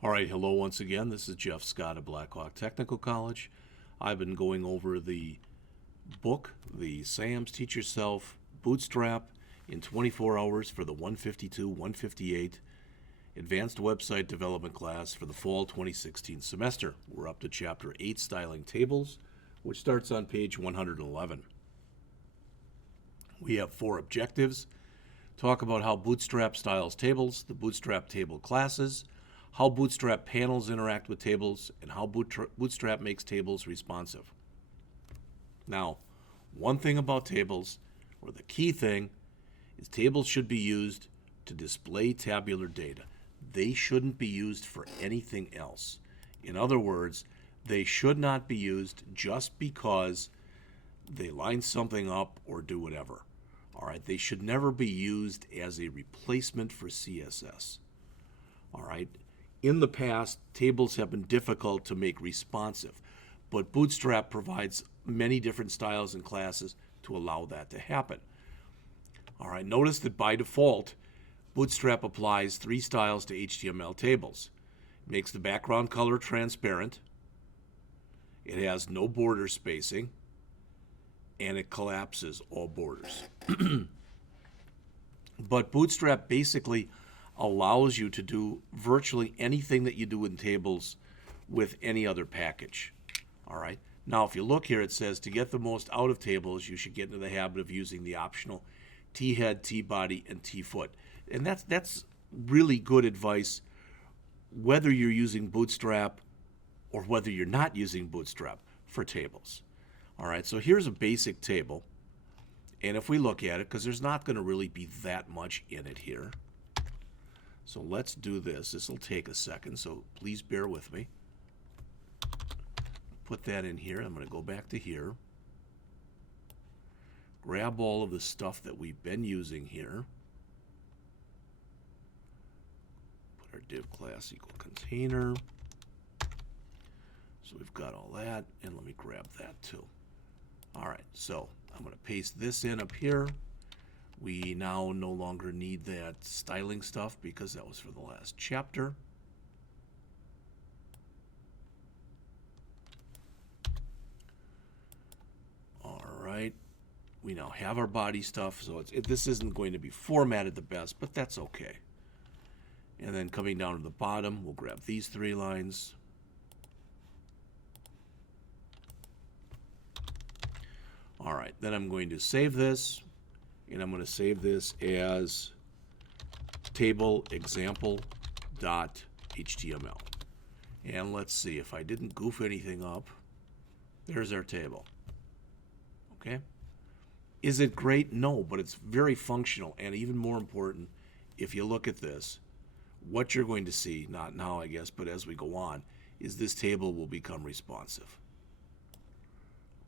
All right, hello once again. This is Jeff Scott of Blackhawk Technical College. I've been going over the book, the SAMS Teach Yourself Bootstrap in 24 hours for the 152-158 Advanced Website Development class for the fall 2016 semester. We're up to Chapter 8, Styling Tables, which starts on page 111. We have 4 objectives. Talk about how Bootstrap styles tables, the Bootstrap table classes, how Bootstrap panels interact with tables, and how Bootstrap makes tables responsive. Now, one thing about tables, or the key thing, is tables should be used to display tabular data. They shouldn't be used for anything else. In other words, they should not be used just because they line something up or do whatever. All right, they should never be used as a replacement for CSS. All right, in the past, tables have been difficult to make responsive, but Bootstrap provides many different styles and classes to allow that to happen. All right, notice that by default, Bootstrap applies 3 styles to HTML tables. It makes the background color transparent, it has no border spacing, and it collapses all borders. But Bootstrap basically allows you to do virtually anything that you do in tables with any other package. All right. Now, if you look here, it says to get the most out of tables, you should get into the habit of using the optional T-head, T-body, and T-foot. And that's really good advice whether you're using Bootstrap or whether you're not using Bootstrap for tables. All right, so here's a basic table. And if we look at it, because there's not going to really be that much in it here. So let's do this. This will take a second, so please bear with me. Put that in here. I'm going to go back to here. Grab all of the stuff that we've been using here. Put our div class equal container. So we've got all that, and let me grab that too. All right, so I'm going to paste this in up here. We now no longer need that styling stuff because that was for the last chapter. All right, we now have our body stuff, so this isn't going to be formatted the best, but that's okay. And then coming down to the bottom, we'll grab these 3 lines. All right, then I'm going to save this, and I'm going to save this as table example.html. And let's see, if I didn't goof anything up, there's our table. Okay? Is it great? No, but it's very functional, and even more important, if you look at this, what you're going to see, not now I guess, but as we go on, is this table will become responsive.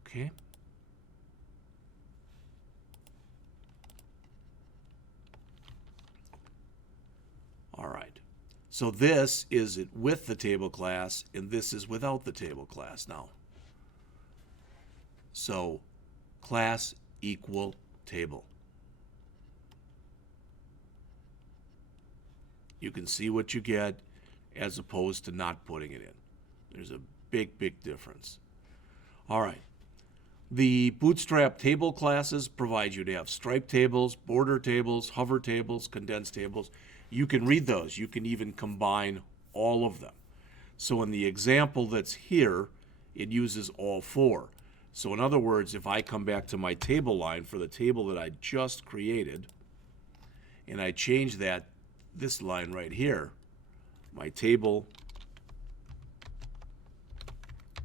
Okay? All right, so this is it with the table class, and this is without the table class now. So class equal table. You can see what you get as opposed to not putting it in. There's a big, big difference. All right. The Bootstrap table classes provide you to have stripe tables, border tables, hover tables, condensed tables. You can read those. You can even combine all of them. So in the example that's here, it uses all 4. So in other words, if I come back to my table line for the table that I just created, and I change this line right here, my table,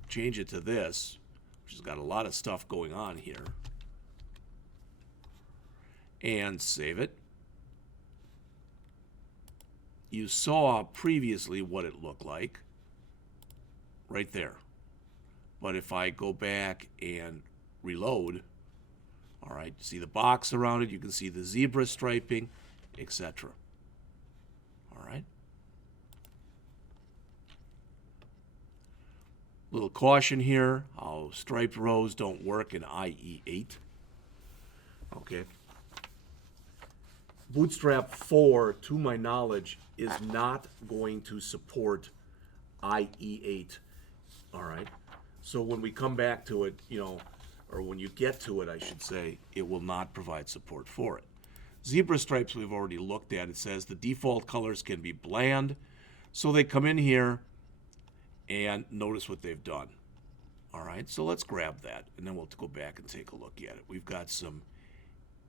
change it to this, which has got a lot of stuff going on here, and save it. You saw previously what it looked like right there. But if I go back and reload, all right, see the box around it, you can see the zebra striping, etc. All right. Little caution here, how striped rows don't work in IE8. Okay. Bootstrap 4, to my knowledge, is not going to support IE8. All right. So when we come back to it, or when you get to it, I should say, it will not provide support for it. Zebra stripes we've already looked at. It says the default colors can be bland. So they come in here and notice what they've done. All right, so let's grab that, and then we'll go back and take a look at it. We've got some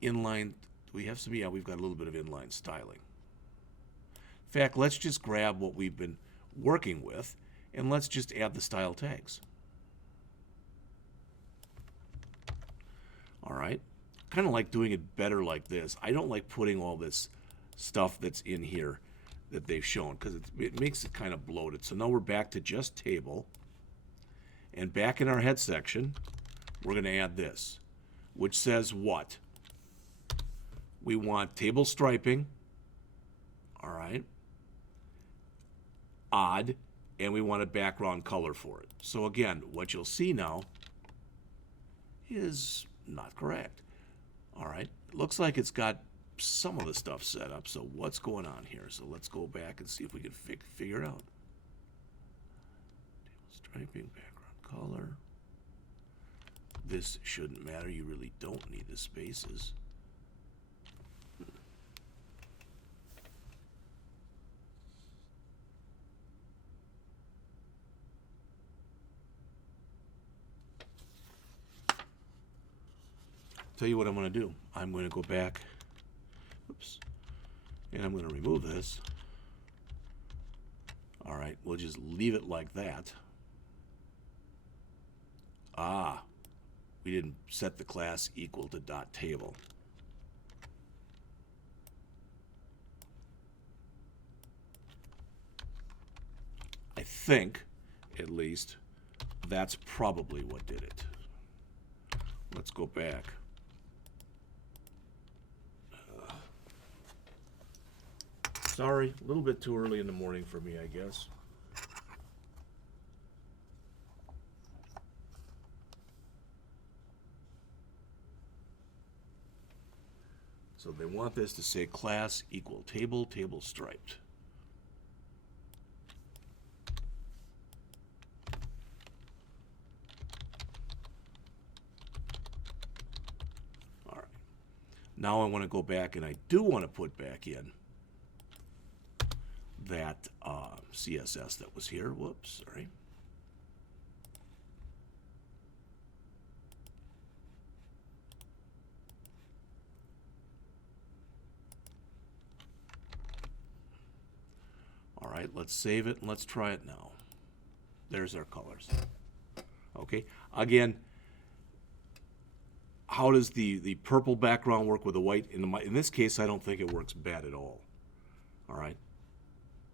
inline, do we have some? Yeah, we've got a little bit of inline styling. In fact, let's just grab what we've been working with, and let's just add the style tags. All right, kind of like doing it better like this. I don't like putting all this stuff that's in here that they've shown, because it makes it kind of bloated. So now we're back to just table. And back in our head section, we're going to add this, which says what? We want table striping, all right, odd, and we want a background color for it. So again, what you'll see now is not correct. All right, it looks like it's got some of the stuff set up. So what's going on here? So let's go back and see if we can figure it out. Table striping, background color. This shouldn't matter. You really don't need the spaces. Tell you what I'm going to do. I'm going to go back. Oops. And I'm going to remove this. All right, we'll just leave it like that. Ah, we didn't set the class equal to .table. I think, at least, that's probably what did it. Let's go back. Sorry, a little bit too early in the morning for me, I guess. So they want this to say class equal table, table striped. All right. Now I want to go back, and I do want to put back in that CSS that was here. Whoops, sorry. All right, let's save it and let's try it now. There's our colors. Okay, again, how does the purple background work with the white? In this case, I don't think it works bad at all. All right,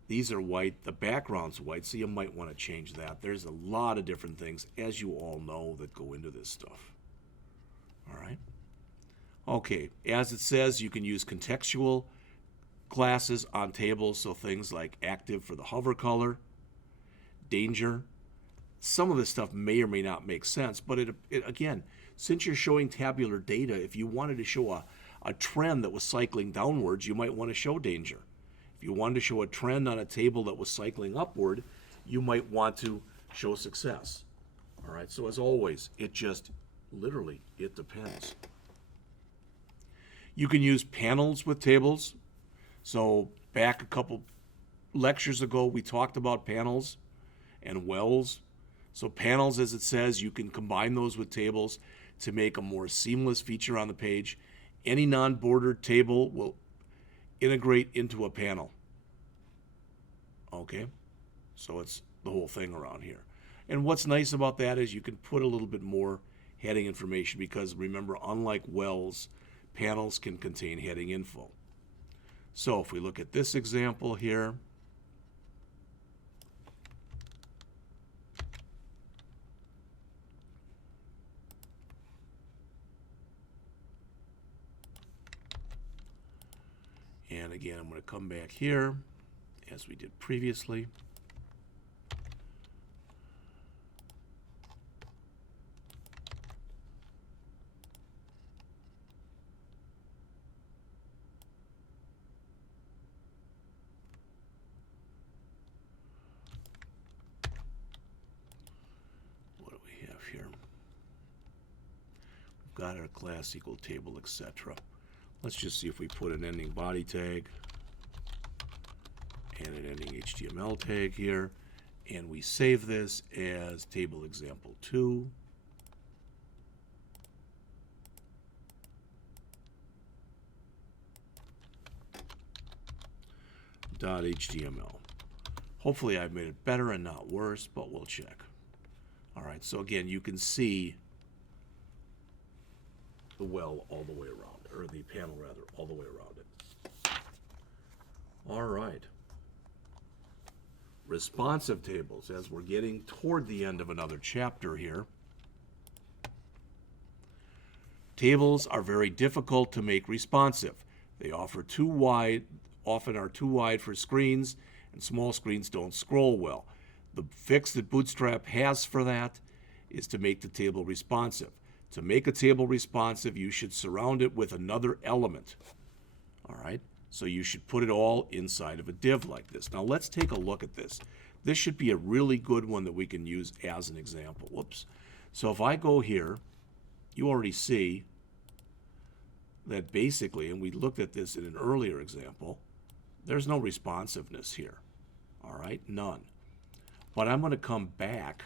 these are white, the background's white, so you might want to change that. There's a lot of different things, as you all know, that go into this stuff. All right. Okay, as it says, you can use contextual classes on tables, so things like active for the hover color, danger. Some of this stuff may or may not make sense, but it again, since you're showing tabular data, if you wanted to show a trend that was cycling downwards, you might want to show danger. If you wanted to show a trend on a table that was cycling upward, you might want to show success. All right, so as always, it just literally, it depends. You can use panels with tables. So back a couple lectures ago, we talked about panels and wells. So panels, as it says, you can combine those with tables to make a more seamless feature on the page. Any non-bordered table will integrate into a panel. Okay, so it's the whole thing around here. And what's nice about that is you can put a little bit more heading information, because remember, unlike wells, panels can contain heading info. So if we look at this example here, and again, I'm going to come back here as we did previously. got our class equal table, etc. Let's just see if we put an ending body tag and an ending HTML tag here, and we save this as table example 2. .html. Hopefully I've made it better and not worse, but we'll check. All right, so again, you can see the well all the way around, or the panel rather, all the way around it. All right. Responsive tables, as we're getting toward the end of another chapter here. Tables are very difficult to make responsive. They often are too wide for screens, and small screens don't scroll well. The fix that Bootstrap has for that is to make the table responsive. To make a table responsive, you should surround it with another element. All right? So you should put it all inside of a div like this. Now let's take a look at this. This should be a really good one that we can use as an example. Whoops. So if I go here, you already see that basically, and we looked at this in an earlier example, there's no responsiveness here. All right? None. But I'm going to come back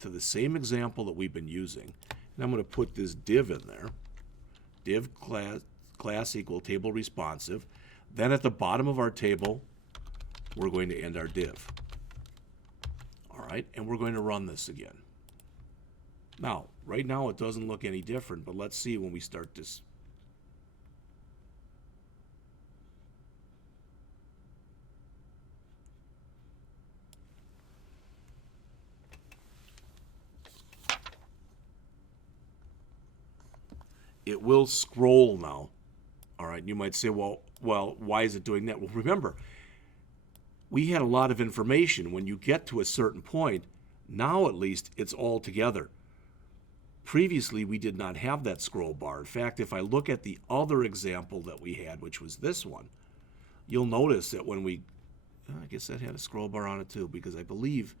to the same example that we've been using, and I'm going to put this div in there. Div class equal table responsive. Then at the bottom of our table, we're going to end our div. All right, and we're going to run this again. Now, right now it doesn't look any different, but let's see when we start this. It will scroll now. All right, you might say, well, why is it doing that? Well, remember, we had a lot of information. When you get to a certain point, now at least it's all together. Previously, we did not have that scroll bar. In fact, if I look at the other example that we had, which was this one, you'll notice that when we, I guess that had a scroll bar on it too, because I believe,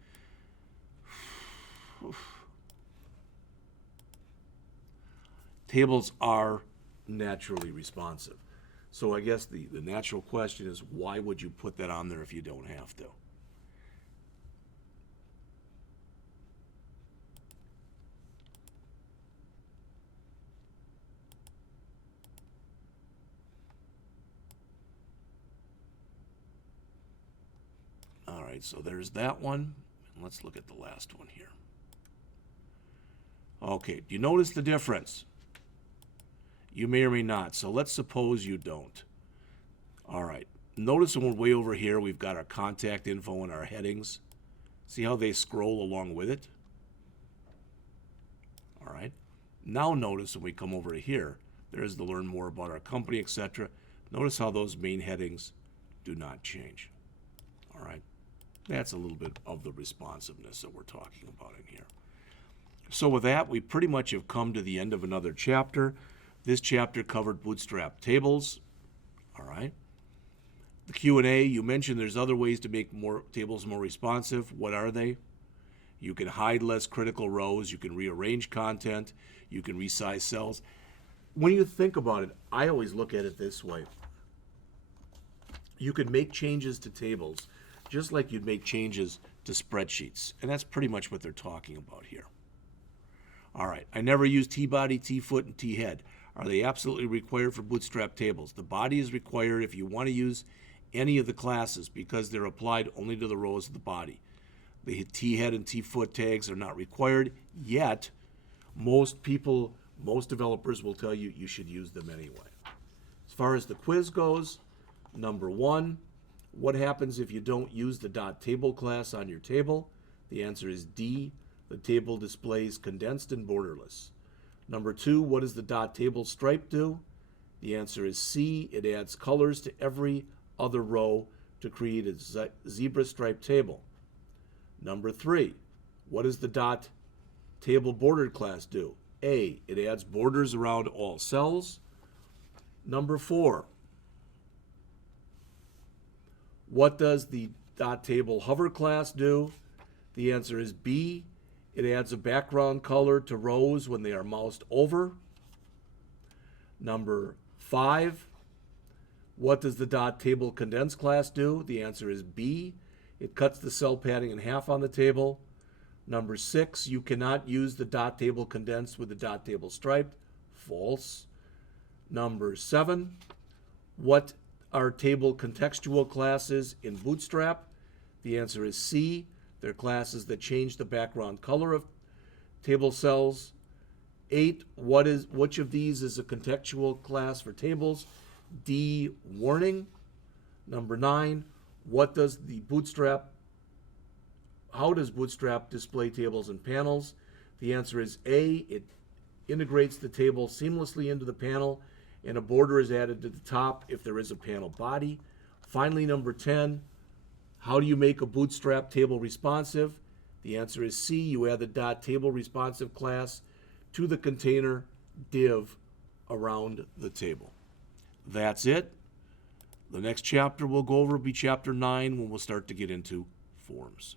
tables are naturally responsive. So I guess the natural question is, why would you put that on there if you don't have to? All right, so there's that one. And let's look at the last one here. Okay, do you notice the difference? You may or may not, so let's suppose you don't. All right, notice when we're way over here, we've got our contact info and our headings. See how they scroll along with it? All right, now notice when we come over to here, there's the learn more about our company, etc. Notice how those main headings do not change. All right, that's a little bit of the responsiveness that we're talking about in here. So with that, we pretty much have come to the end of another chapter. This chapter covered Bootstrap Tables. All right. The Q&A, you mentioned there's other ways to make tables more responsive. What are they? You can hide less critical rows. You can rearrange content. You can resize cells. When you think about it, I always look at it this way. You can make changes to tables just like you'd make changes to spreadsheets. And that's pretty much what they're talking about here. All right. I never use T-body, T-foot, and T-head. Are they absolutely required for Bootstrap tables? The body is required if you want to use any of the classes because they're applied only to the rows of the body. The T-head and T-foot tags are not required, yet most developers will tell you you should use them anyway. As far as the quiz goes, number 1, what happens if you don't use the .table class on your table? The answer is D. The table displays condensed and borderless. Number 2, what does the .table stripe do? The answer is C. It adds colors to every other row to create a zebra stripe table. Number 3, what does the .table bordered class do? A. It adds borders around all cells. Number 4, what does the .table hover class do? The answer is B. It adds a background color to rows when they are moused over. Number 5, what does the dot table condense class do? The answer is B. It cuts the cell padding in half on the table. Number 6, you cannot use the dot table condensed with the dot table striped. False. Number 7, what are table contextual classes in Bootstrap? The answer is C. They're classes that change the background color of table cells. 8, which of these is a contextual class for tables? D, warning. Number 9, how does Bootstrap display tables and panels? The answer is A. It integrates the table seamlessly into the panel, and a border is added to the top if there is a panel body. Finally, number 10, how do you make a Bootstrap table responsive? The answer is C. You add the dot table responsive class to the container div around the table. That's it. The next chapter we'll go over will be chapter 9, when we'll start to get into forms.